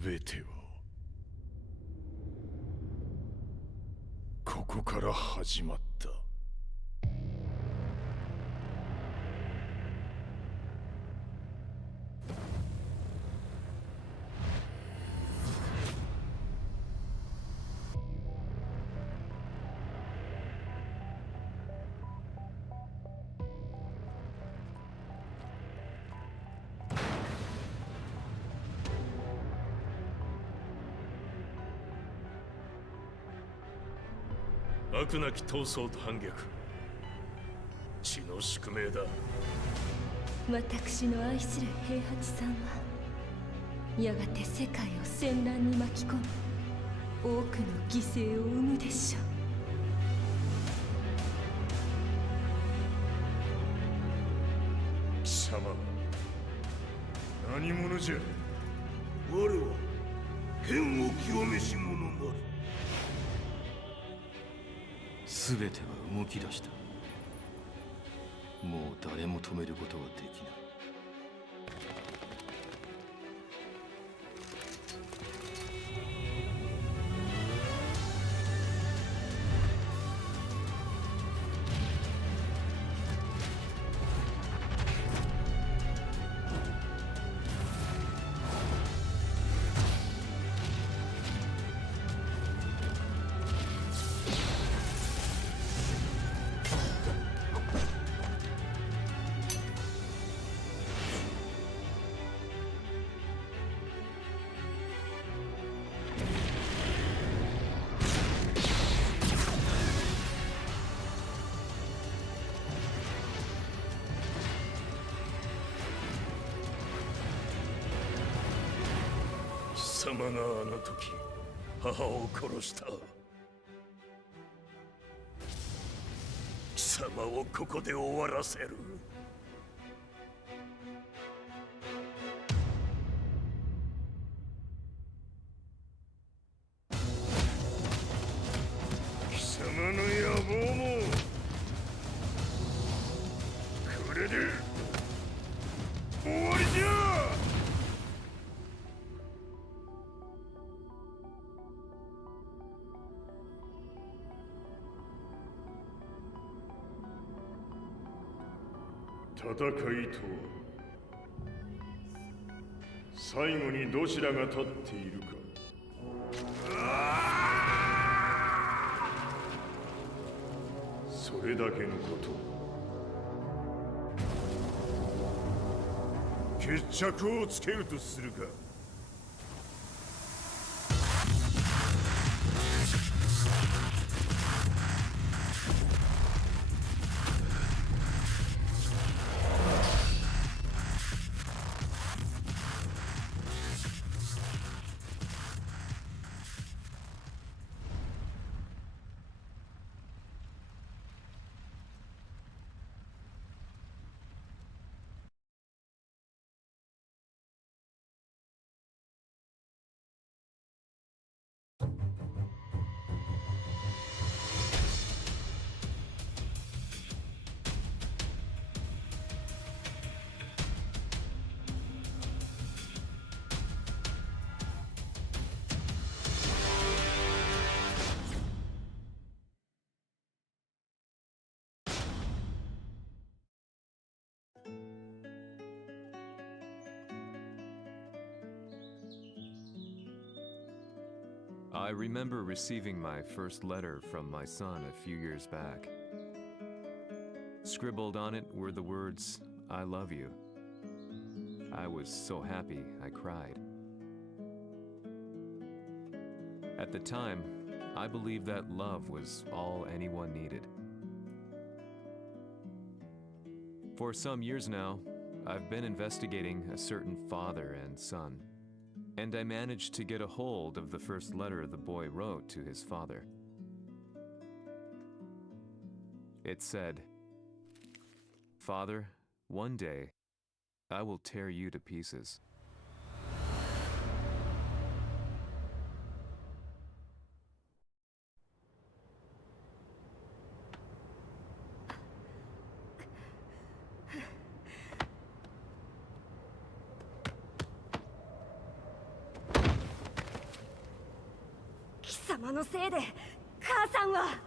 全てはここから始まった。悪なき闘争と反逆、血の宿命だ。私の愛する平八さんはやがて世界を戦乱に巻き込み多くの犠牲を生むでしょう。貴様何者じゃ。我は剣を清めし者なる。全ては動き出した。もう誰も止めることはできない。貴様があの時母を殺した。貴様をここで終わらせる。貴様の野望もこれで終わりじゃ。戦いとは最後にどちらが立っているか。それだけのこと。決着をつけるとするか。I remember receiving my first letter from my son a few years back. Scribbled on it were the words, "I love you." I was so happy I cried. At the time, I believed that love was all anyone needed. For some years now, I've been investigating a certain father and son, and I managed to get a hold of the first letter the boy wrote to his father. It said, "Father, one day, I will tear you to pieces." そのせいで母さんは。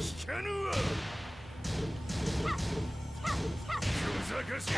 聞かぬわ。ふざかしい。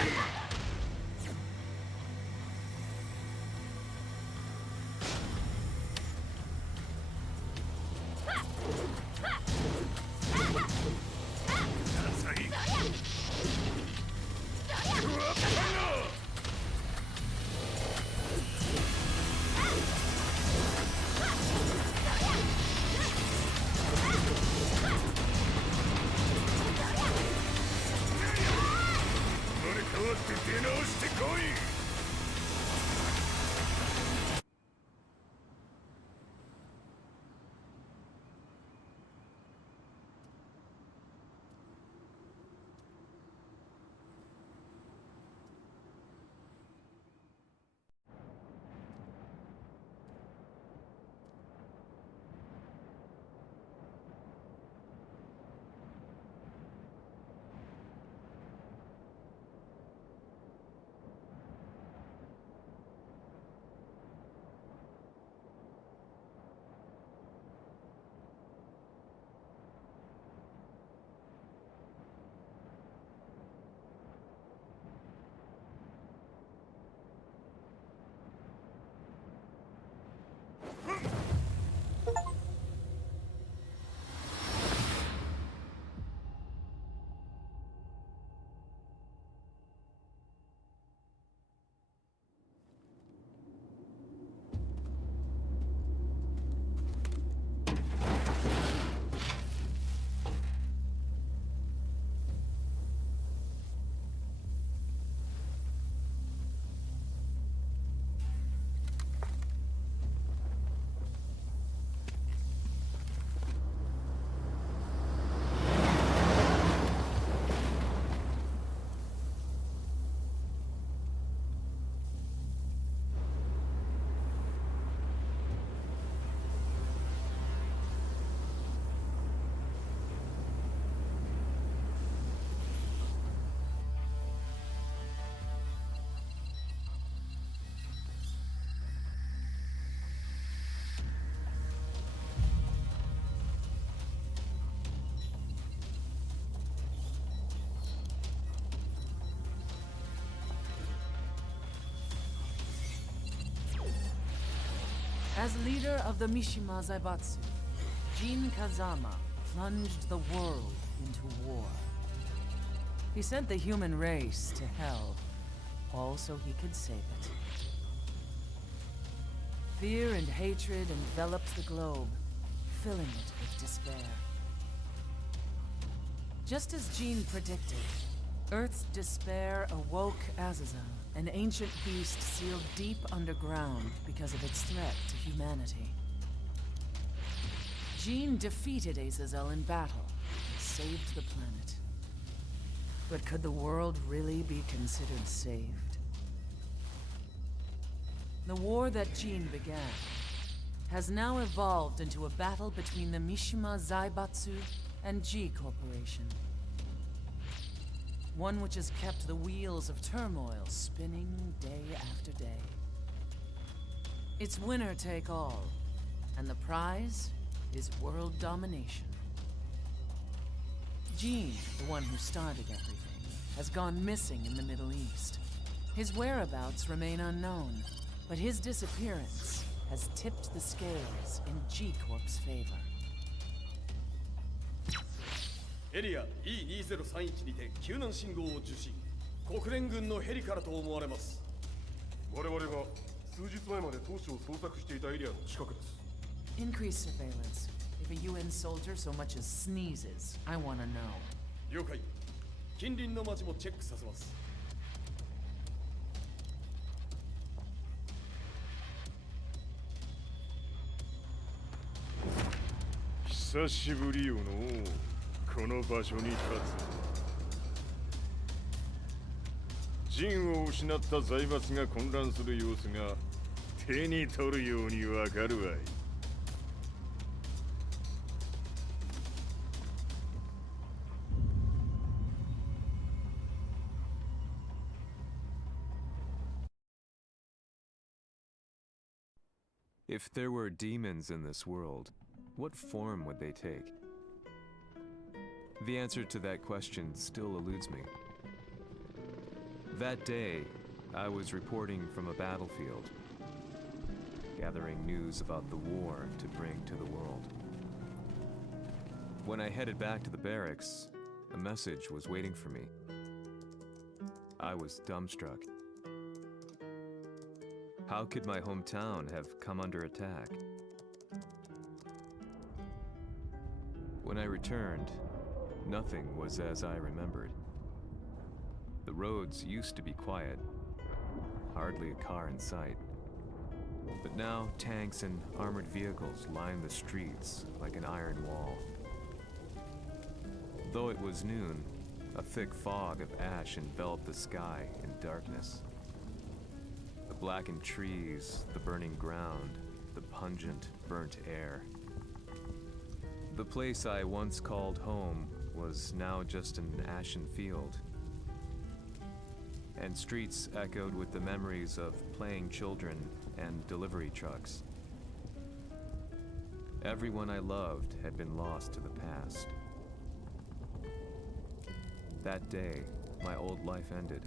As leader of the Mishima Zaibatsu, Jin Kazama plunged the world into war. He sent the human race to hell, all so he could save it. Fear and hatred enveloped the globe, filling it with despair. Just as Jin predicted, Earth's despair awoke Azazel, an ancient beast sealed deep underground because of its threat to humanity. Jin defeated Azazel in battle and saved the planet. But could the world really be considered saved? The war that Jin began has now evolved into a battle between the Mishima Zaibatsu and G Corporation. One which has kept the wheels of turmoil spinning day after day. It's winner take all, and the prize is world domination. Gene, the one who started everything, has gone missing in the Middle East. His whereabouts remain unknown, but his disappearance has tipped the scales in G-Corp's favor. エリア E2031 にて救難信号を受信。国連軍のヘリからと思われます。我々が数日前まで当初を捜索していたエリアの近くです。Increase surveillance. If a UN soldier so much as sneezes, I want to know. 了解。近隣の町もチェックさせます。久しぶりよのこの場所に立つ。陣を失った財閥が混乱する様子が手に取るようにわかるわい。If there were demons in this world, what form would they take? The answer to that question still eludes me. That day, I was reporting from a battlefield, gathering news about the war to bring to the world. When I headed back to the barracks, a message was waiting for me. I was dumbstruck. How could my hometown have come under attack? When I returned, nothing was as I remembered. The roads used to be quiet, hardly a car in sight. But now tanks and armored vehicles line the streets like an iron wall. Though it was noon, a thick fog of ash enveloped the sky in darkness. The blackened trees, the burning ground, the pungent, burnt air. The place I once called home was now just an ashen field, and streets echoed with the memories of playing children and delivery trucks. Everyone I loved had been lost to the past. That day, my old life ended,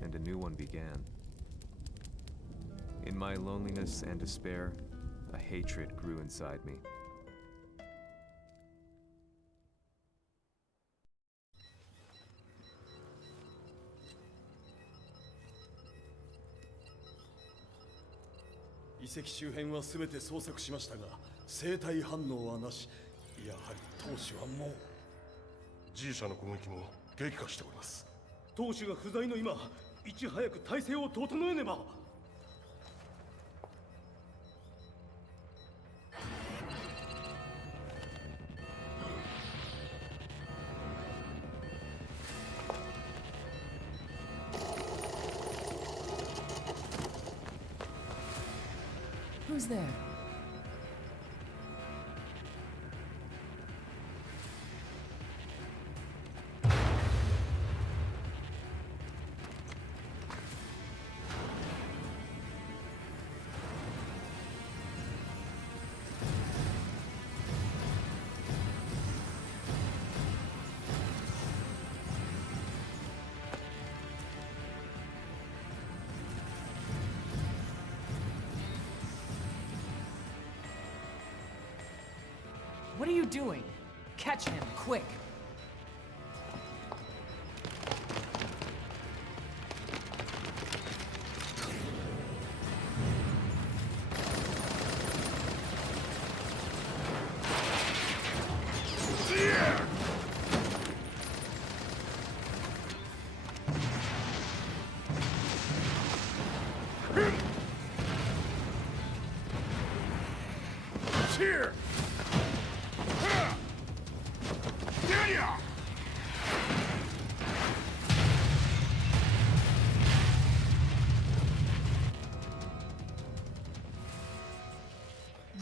and a new one began. In my loneliness and despair, a hatred grew inside me.遺跡周辺は全て捜索しましたが、生体反応はなし。やはり当主はもう。G 社の攻撃も激化しております。当主が不在の今、いち早く体制を整えねば。Who's there? What are you doing? Catch him, quick! Here!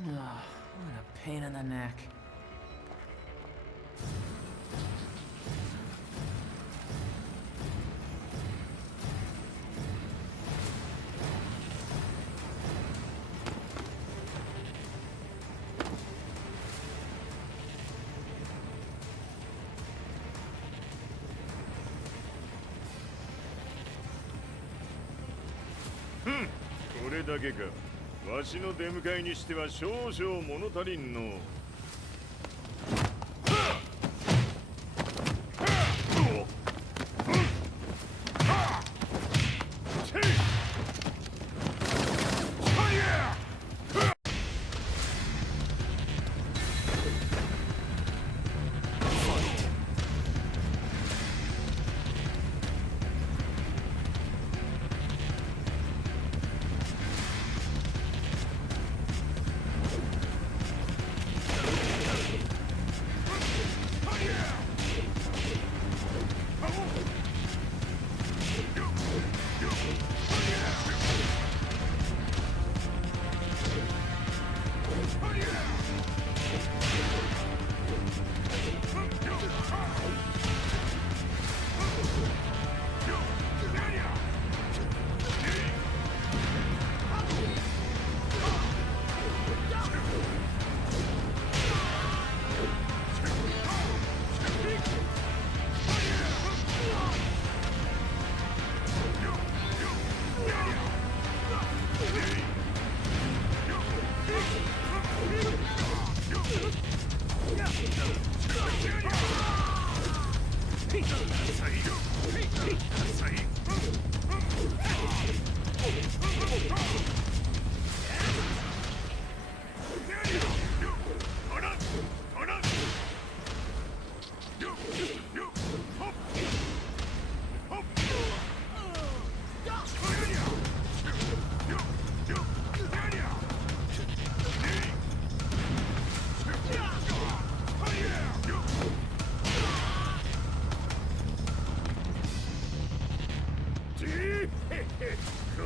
What a pain in the neck. Hmm. これだけか。わしの出迎えにしては少々物足りんの。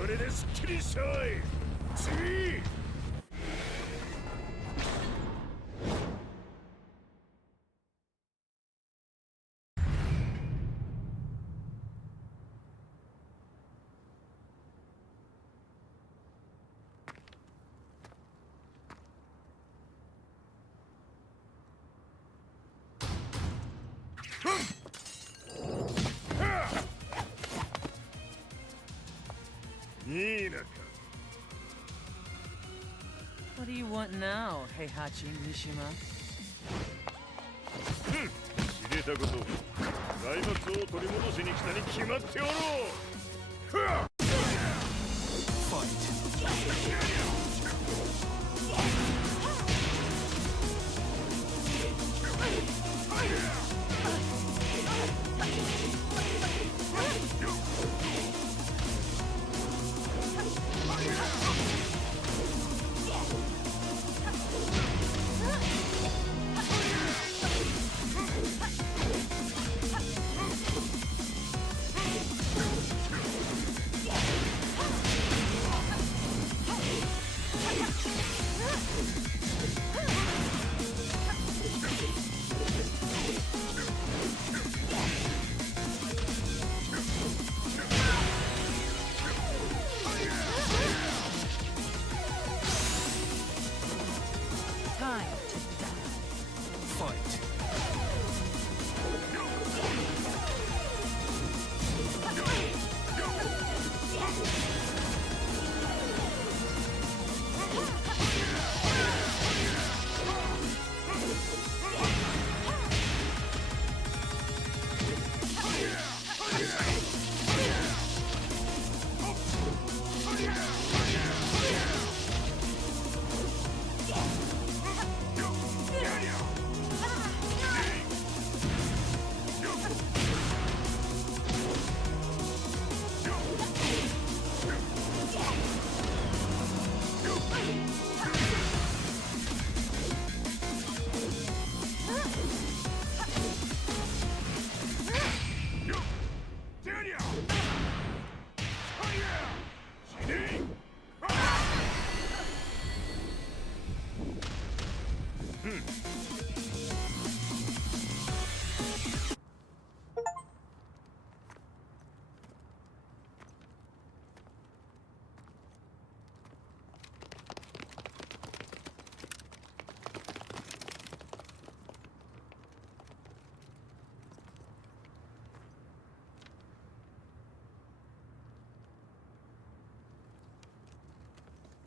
これですっきりしょい。次。いいなか。What do you want now, Heihachi Mishima? 知れたこと。財閥を取り戻しに来たに決まっておろう。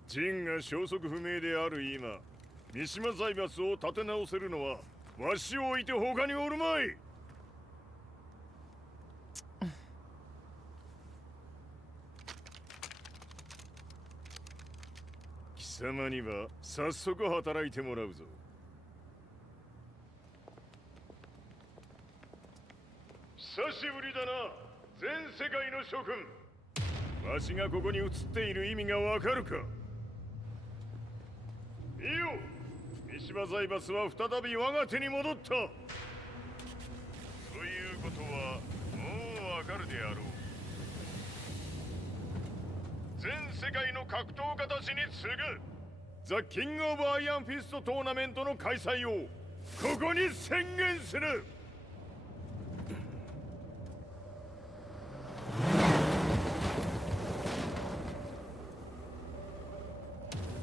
陣が消息不明である今、三島財閥を立て直せるのはわしを置いて他におるまい。貴様には早速働いてもらうぞ。久しぶりだな、全世界の諸君。わしがここに映っている意味がわかるか。いいよ、三島財閥は再び我が手に戻った。ということはもうわかるであろう。全世界の格闘家たちに次ぐザ・キング・オブ・アイアンフィストトーナメントの開催をここに宣言する。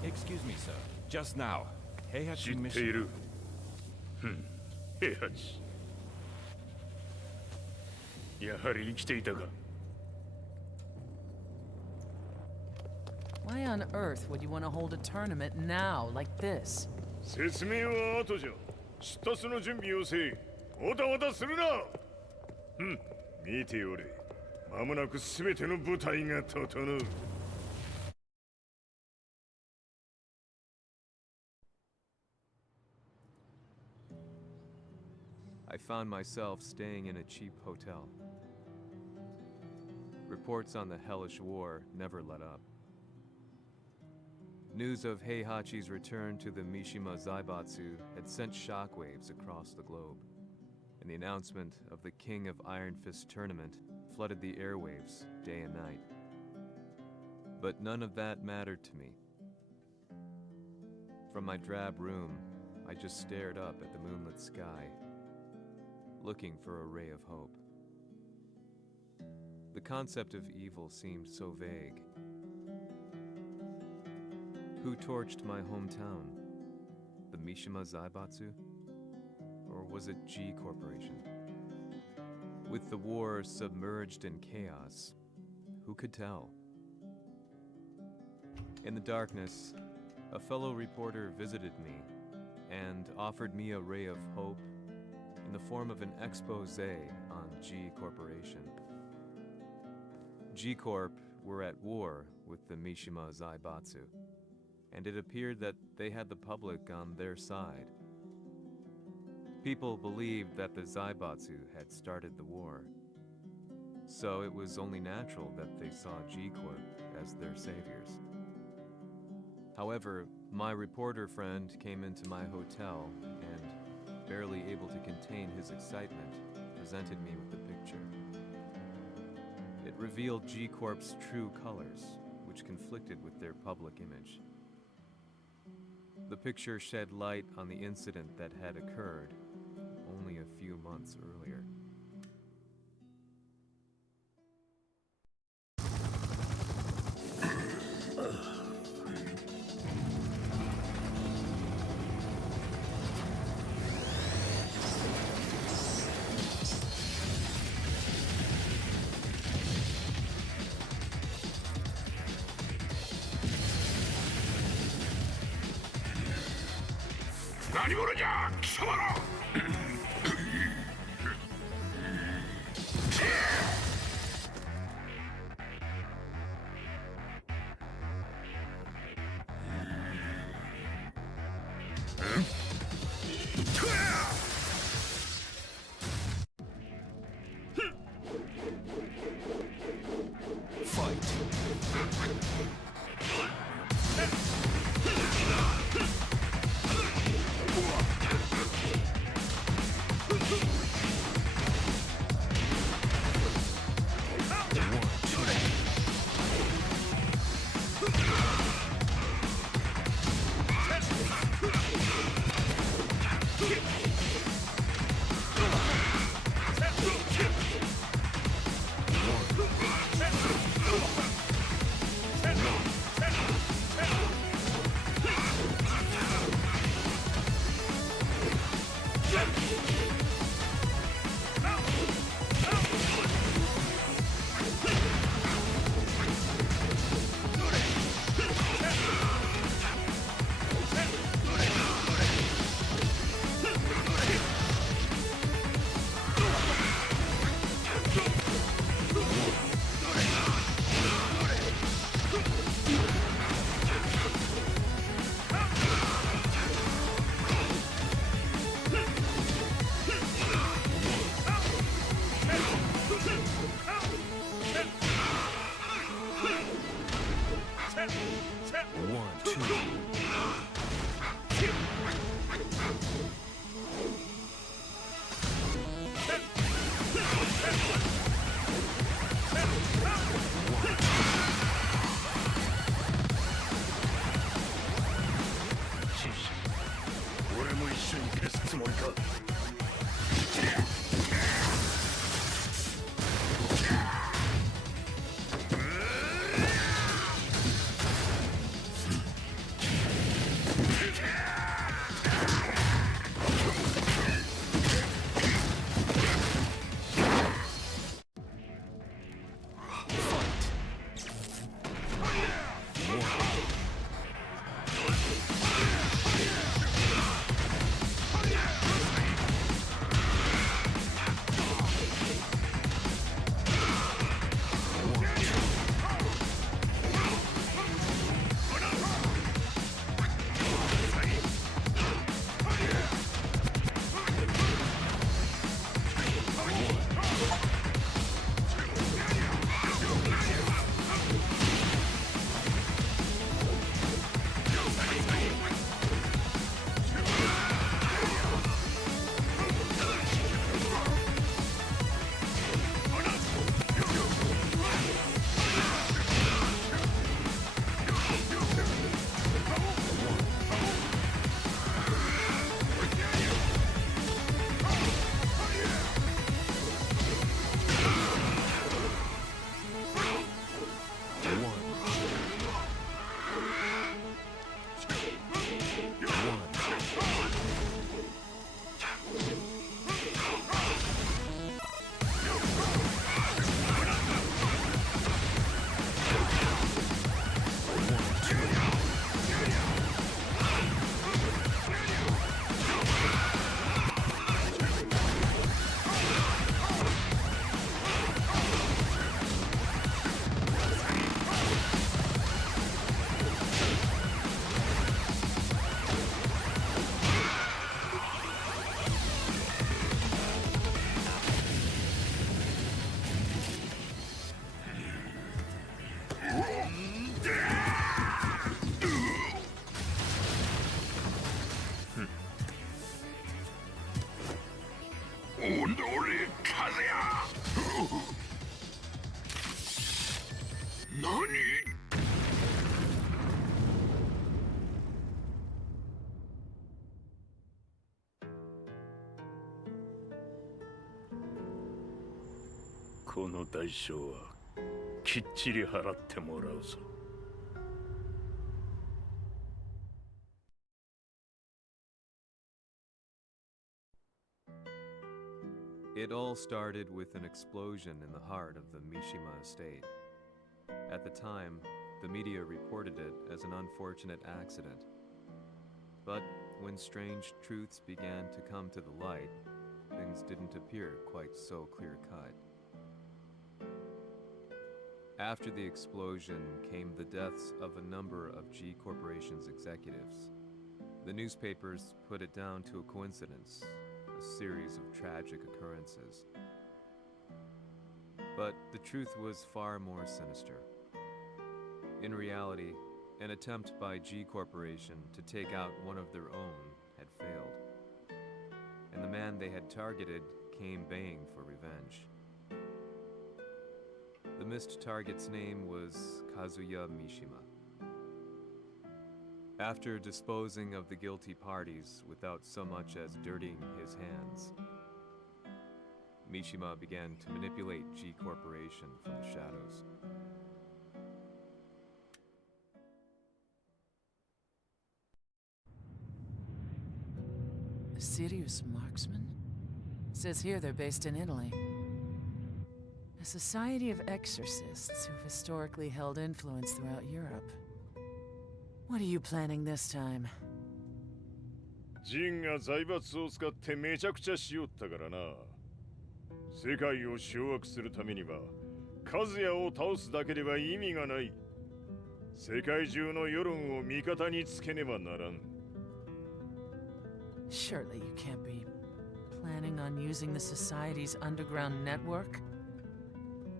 Excuse me, sir. Just now, 知 Heihachi ってい Mishima. る。平八。やはり生きていたか。Why on earth would you want to hold a tournament now, like this? 説明は後じゃ。出立の準備をせい。おたおたするな。見ておれ。間もなくすべての部隊が整う。I found myself staying in a cheap hotel. Reports on the hellish war never let up. News of Heihachi's return to the Mishima Zaibatsu had sent shockwaves across the globe, and the announcement of the King of Iron Fist tournament flooded the airwaves day and night. But none of that mattered to me. From my drab room, I just stared up at the moonlit sky, looking for a ray of hope. The concept of evil seemed so vague. Who torched my hometown? The Mishima Zaibatsu? Or was it G Corporation? With the war submerged in chaos, who could tell? In the darkness, a fellow reporter visited me and offered me a ray of hope in the form of an expose on G Corporation. G Corp were at war with the Mishima Zaibatsu, and it appeared that they had the public on their side. People believed that the Zaibatsu had started the war, so it was only natural that they saw G Corp as their saviors. However, my reporter friend came into my hotel and, barely able to contain his excitement, presented me with the picture. It revealed G Corp's true colors, which conflicted with their public image. The picture shed light on the incident that had occurred only a few months earlier. この代償はきっちり払ってもらうぞ。It all started with an explosion in the heart of the Mishima estate. At the time, the media reported it as an unfortunate accident. But when strange truths began to come to the light, things didn't appear quite so clear-cut. After the explosion came the deaths of a number of G Corporation's executives. The newspapers put it down to a coincidence, a series of tragic occurrences. But the truth was far more sinister. In reality, an attempt by G Corporation to take out one of their own had failed, and the man they had targeted came baying for revenge. The missed target's name was Kazuya Mishima. After disposing of the guilty parties without so much as dirtying his hands, Mishima began to manipulate G Corporation from the shadows. A serious marksman? Says here they're based in Italy. A society of exorcists who've historically held influence throughout Europe. What are you planning this time? ジンが財閥を使ってめちゃくちゃしよったからな。世界を掌握するためにはカズヤを倒すだけでは意味がない。世界中の世論を味方につけねばならん。Surely you can't be planning on using the society's underground network?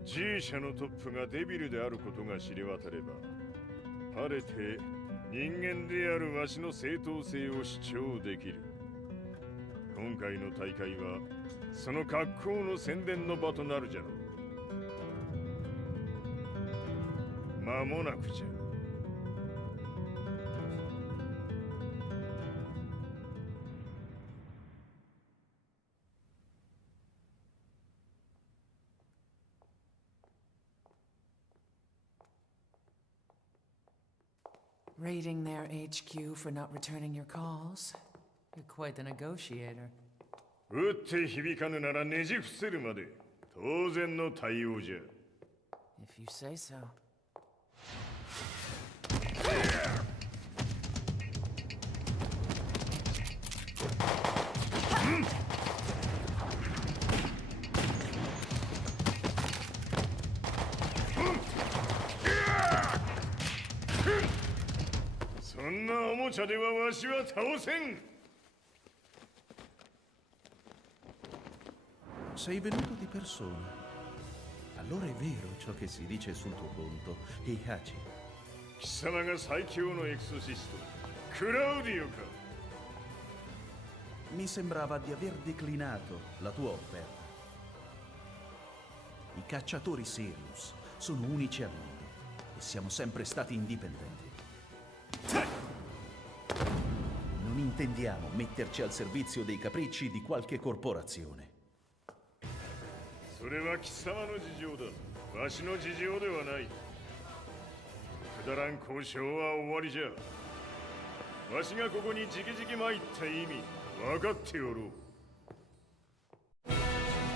G 社のトップがデビルであることが知れ渡れば、晴れて人間であるわしの正当性を主張できる。今回の大会はその格好の宣伝の場となるじゃろう。間もなくじゃ。Raiding their HQ for not returning your calls? You're quite the negotiator. 撃って響かぬならねじ伏せるまで当然の対応じゃ。If you say so. もちゃではわしは倒せん。 Sei venuto di persona. Allora è vero ciò che si dice sul tuo conto, Heihachi. 貴様が最強のエクソシスト、クラウディオか。 Mi sembrava di aver declinato la tua offerta. I cacciatori Sirius sono unici al mondo e siamo sempre stati indipendenti. Non intendiamo metterci al servizio dei capricci di qualche corporazione. それは貴様の事情だ。わしの事情ではない。くだらん交渉は終わりじゃ。わしがここにじきじき参った意味、分かっておろう。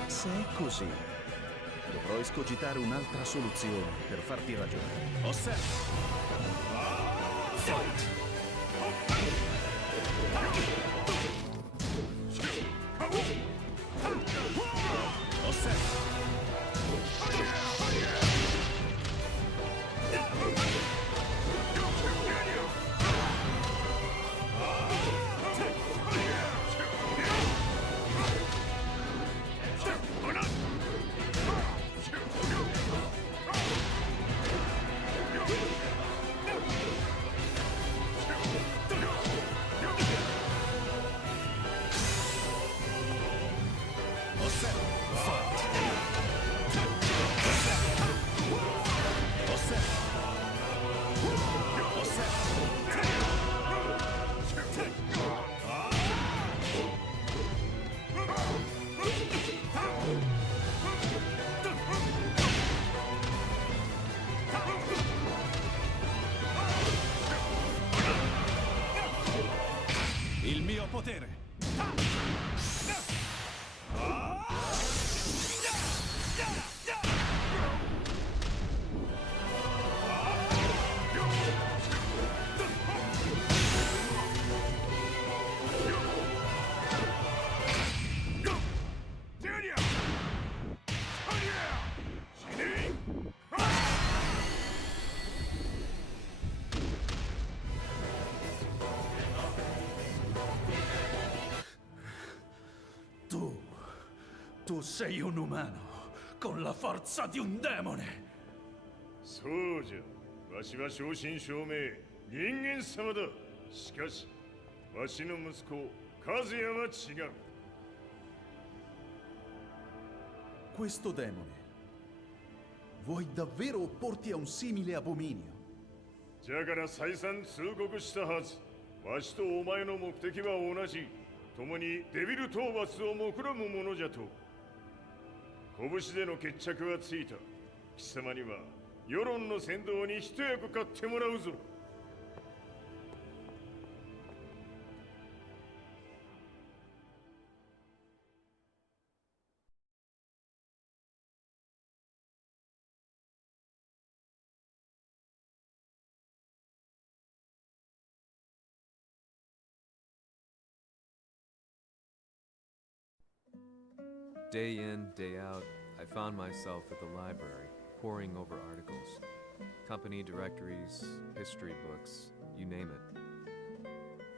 Se è così, dovrò escogitare un'altra soluzione per farti ragionare. Osserva! Fight! Osserva! Il mio potere! Tu sei un umano con la forza di un demone. そうじゃ。わしは正真正銘人間様だ。しかし、わしの息子和也は違う。 Questo demone, vuoi davvero opporti a un simile abominio? じゃから再三通告したはず。わしとお前の目的は同じ。共にデビル討伐を目論むものじゃと。 拳での決着はついた。貴様には世論の先導に一役買ってもらうぞ。Day in, day out, I found myself at the library, poring over articles. Company directories, history books, you name it.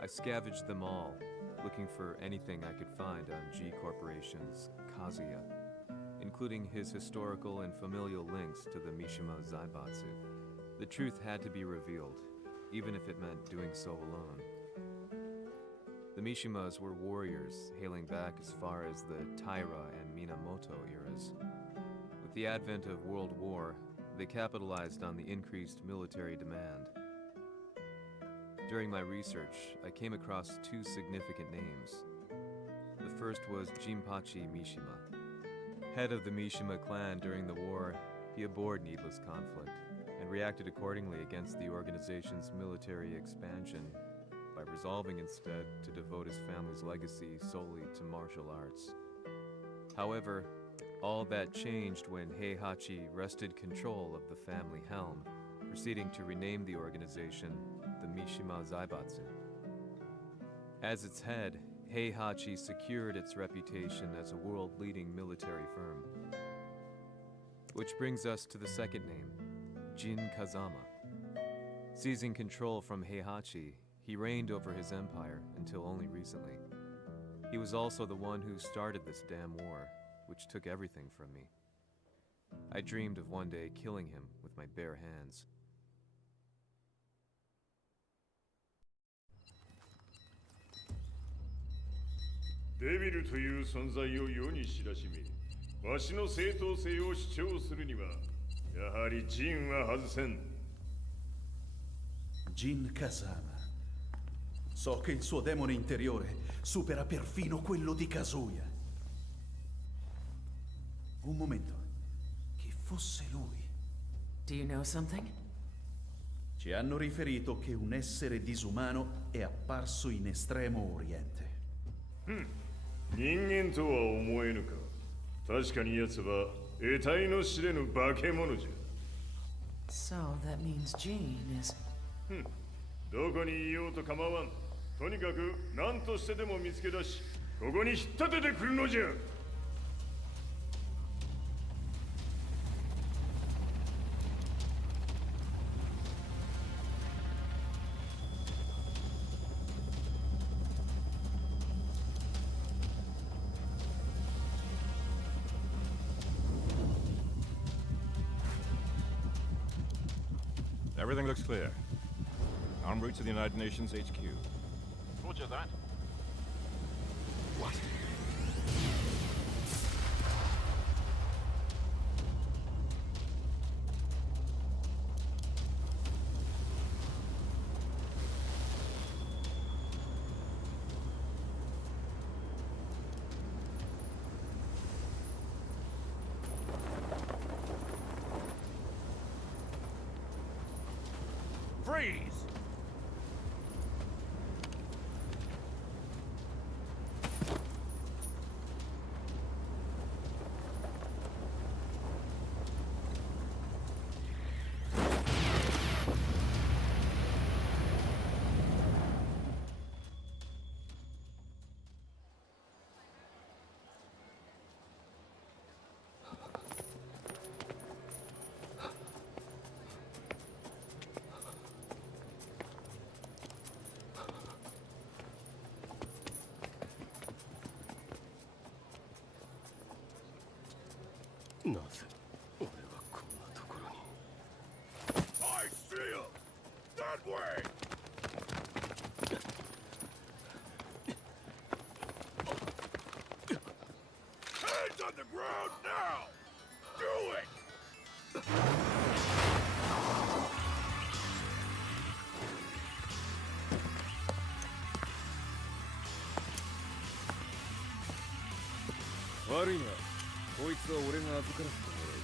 I scavenged them all, looking for anything I could find on G Corporation's Kazuya, including his historical and familial links to the Mishima Zaibatsu. The truth had to be revealed, even if it meant doing so alone. The Mishimas were warriors hailing back as far as the Taira and Minamoto eras. With the advent of World War, they capitalized on the increased military demand. During my research, I came across two significant names. The first was Jinpachi Mishima. Head of the Mishima clan during the war, he abhorred needless conflict and reacted accordingly against the organization's military expansion by resolving instead to devote his family's legacy solely to martial arts. However, all that changed when Heihachi wrested control of the family helm, proceeding to rename the organization the Mishima Zaibatsu. As its head, Heihachi secured its reputation as a world-leading military firm. Which brings us to the second name, Jin Kazama. Seizing control from Heihachi, He reigned over his empire until only recently. He was also the one who started this damn war, which took everything from me. I dreamed of one day killing him with my bare hands. デビルという存在を世に知らしめ、わしの正当性を主張するには、やはりジンは外せん。Jin Kazama. So che il suo demone interiore supera perfino quello di Kazuya. Un momento. Chi fosse lui? Do you know something? Ci hanno riferito che un essere disumano è apparso in Estremo Oriente. 人間とは思えぬか。確かに奴は得体の知れぬ化け物じゃ。 So that means Jean is... どこにいようと構わん。とにかく何としてでも見つけ出し、ここに引っ立ててくるのじゃ。 Everything looks clear. En route to the United Nations HQ. Roger that. What? Freeze! I see him! That way! Hands on the ground now! Do it! Worry not. こいつは俺が預からせてもらう。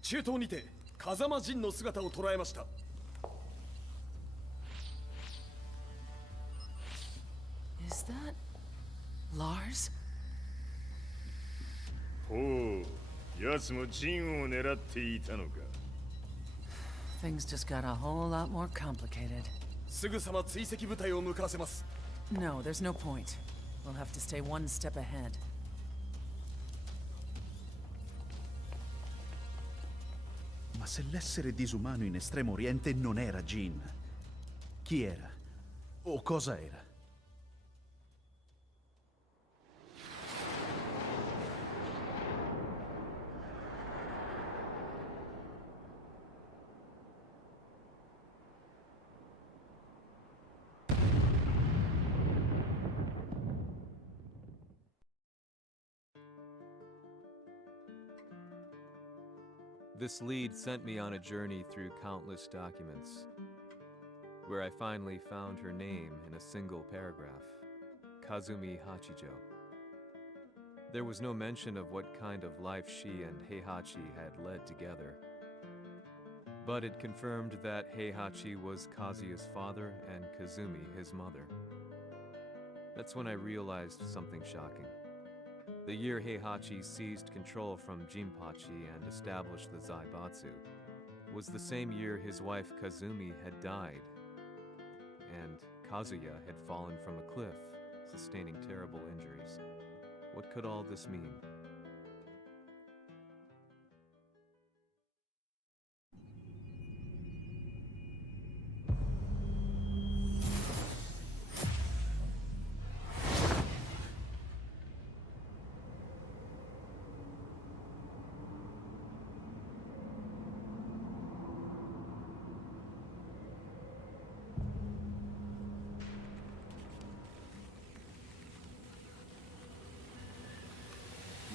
中東にて風間陣の姿を捉えました。Is that Lars? ほう、奴も陣を狙っていたのか。Things just got a whole lot more complicated. すぐさま追跡部隊を向かわせます。No, there's no point. We'll have to stay one step ahead. Ma se l'essere disumano in Estremo Oriente non era Jin, chi era? O cosa era? This lead sent me on a journey through countless documents, where I finally found her name in a single paragraph, Kazumi Hachijo. There was no mention of what kind of life she and Heihachi had led together, but it confirmed that Heihachi was Kazuya's father and Kazumi his mother. That's when I realized something shocking. The year Heihachi seized control from Jinpachi and established the Zaibatsu was the same year his wife Kazumi had died, and Kazuya had fallen from a cliff, sustaining terrible injuries. What could all this mean?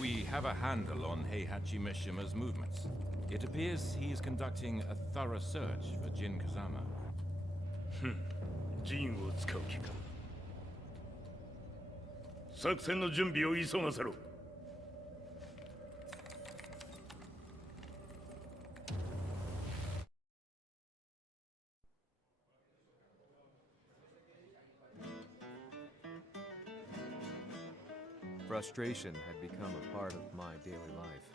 We have a handle on Heihachi Mishima's movements. It appears he is conducting a thorough search for Jin Kazama. ジンを使う気か。作戦の準備を急がせろ。Frustration had become a part of my daily life.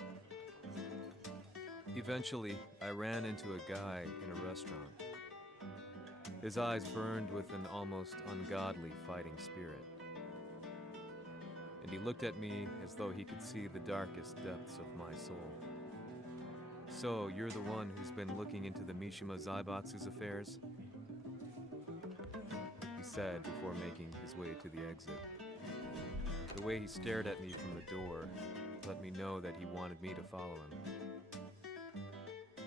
Eventually, I ran into a guy in a restaurant. His eyes burned with an almost ungodly fighting spirit. And he looked at me as though he could see the darkest depths of my soul. So, you're the one who's been looking into the Mishima Zaibatsu's affairs? He said before making his way to the exit. The way he stared at me from the door let me know that he wanted me to follow him.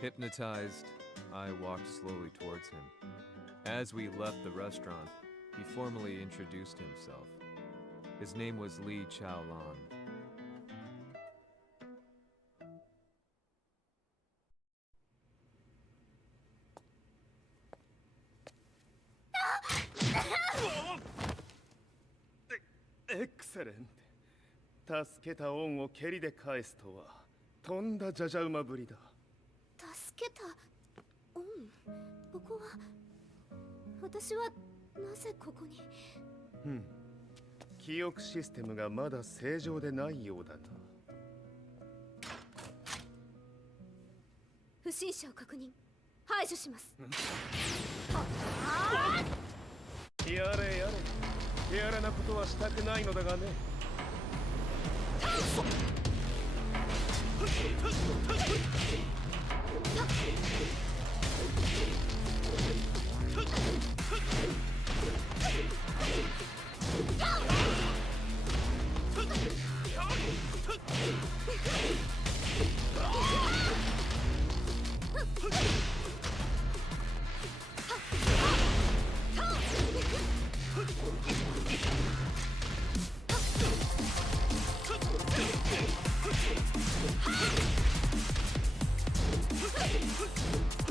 Hypnotized, I walked slowly towards him. As we left the restaurant, he formally introduced himself. His name was Li Chaolan. Excellent. 助けた恩を蹴りで返すとはとんだじゃじゃ馬ぶりだ。助けた恩？ここは私はなぜここに？記憶システムがまだ正常でないようだな。不審者を確認。排除します。やれやれ。手荒なことはしたくないのだがね。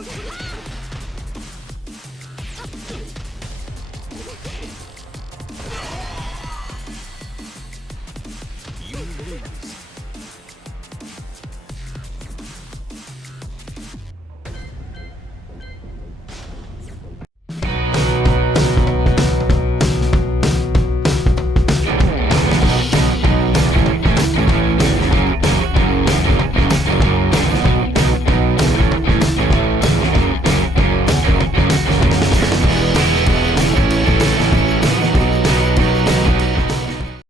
あ